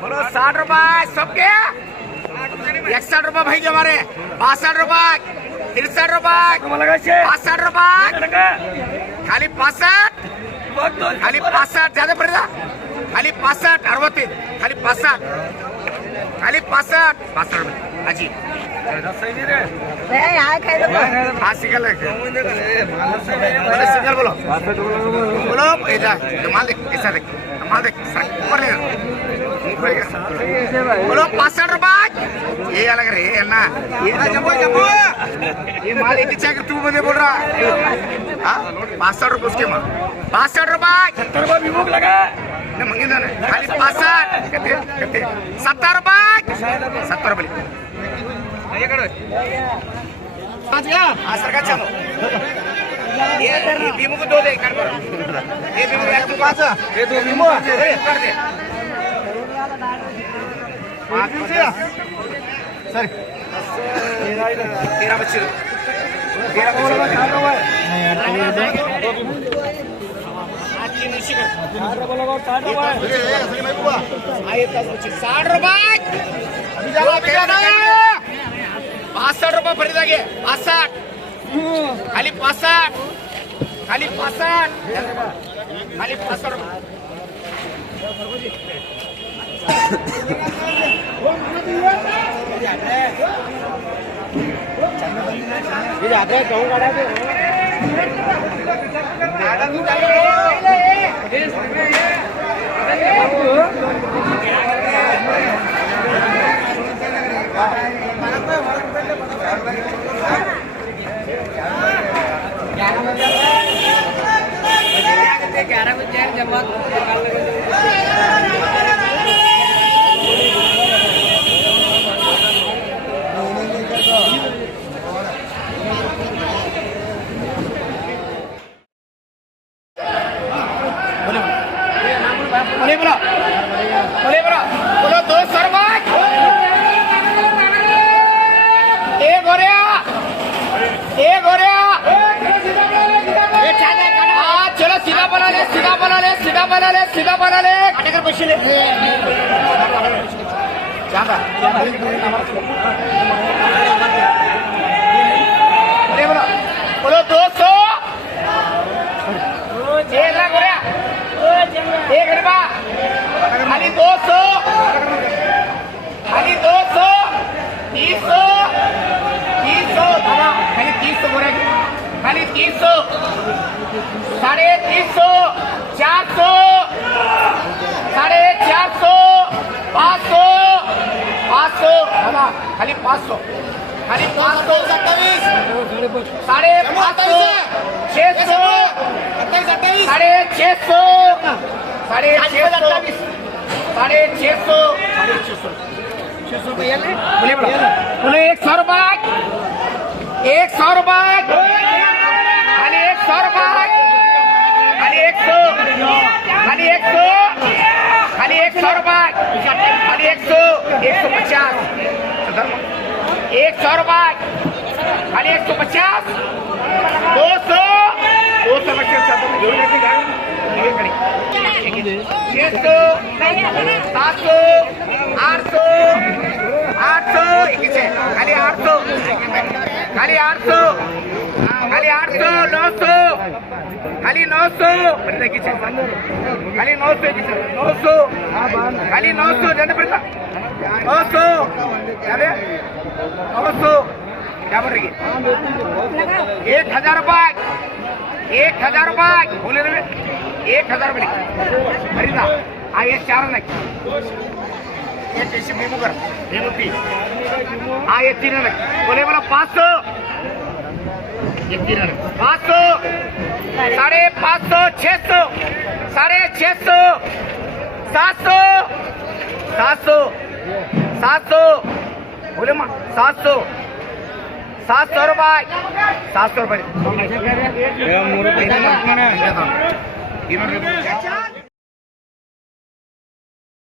बोलो 60 रुपए सबके 61 रुपए भाई के हमारे 62 रुपए 63 रुपए 65 रुपए खाली 65 खाली 65 ज्यादा पड़ेगा खाली 65 60 खाली 65 खाली 65 रुपए अजी सिंगल सिंगल बोलो बोलो माल देख ऐसा देख माल देख ऊपर बोलो 65 रुपए ये अलग रे ना ये माल एक चाकर तू मुझे बोल रहा 65 रुपए उसके माल 65 रुपए 70 रुपए भी भूख लगा मंगे ना खाली 65 कहते 70 रुपए 70 रुपए सरकार चलो ये भीमू को दो दे कर ये भीमू एक तो पास ये दो भीमू कर दे सर 13 बच्चे 13 60 रुपये खरीदागे 65 खाली 65 खाली 65 खाली 65 रुपये बोलो 200 रुपए एक हो रहा चलो सीधा बना ले सीधा बना ले सीधा बना ले सीधा बना ले काटेकर पैसे ले बोलो 200 1 लाख हो रहा 1 रुपया खाली 200 खाली 200 300 300 खाली 300 हो रहा खाली 300 350 400 450 500 500 खाली 500 खाली 500 27 550 600 600 बोले 100 रुपए 100 रुपए खाली 100 रुपए खाली 100 खाली 100 खाली 100 रुपए खाली 100 150 100 रुपए खाली 150 200 600 700 800 800 खाली 800 खाली 800 खाली 800 900 खाली 900 खाली 900 900 खाली 900 जाने पड़ेगा 900 जाने 900 क्या बोल रही है 1000 रुपए 1000 रुपए बोले रे 1000 रुपए खरीदा ये 4 नहीं ये कैसे भीमू कर भीमू पी ये 3 नहीं बोले बोला 500 ये 3 नहीं 500 550, 600, 650, 700, 700, 700, बोले मा 700, 700 रुपये, 700 रुपये.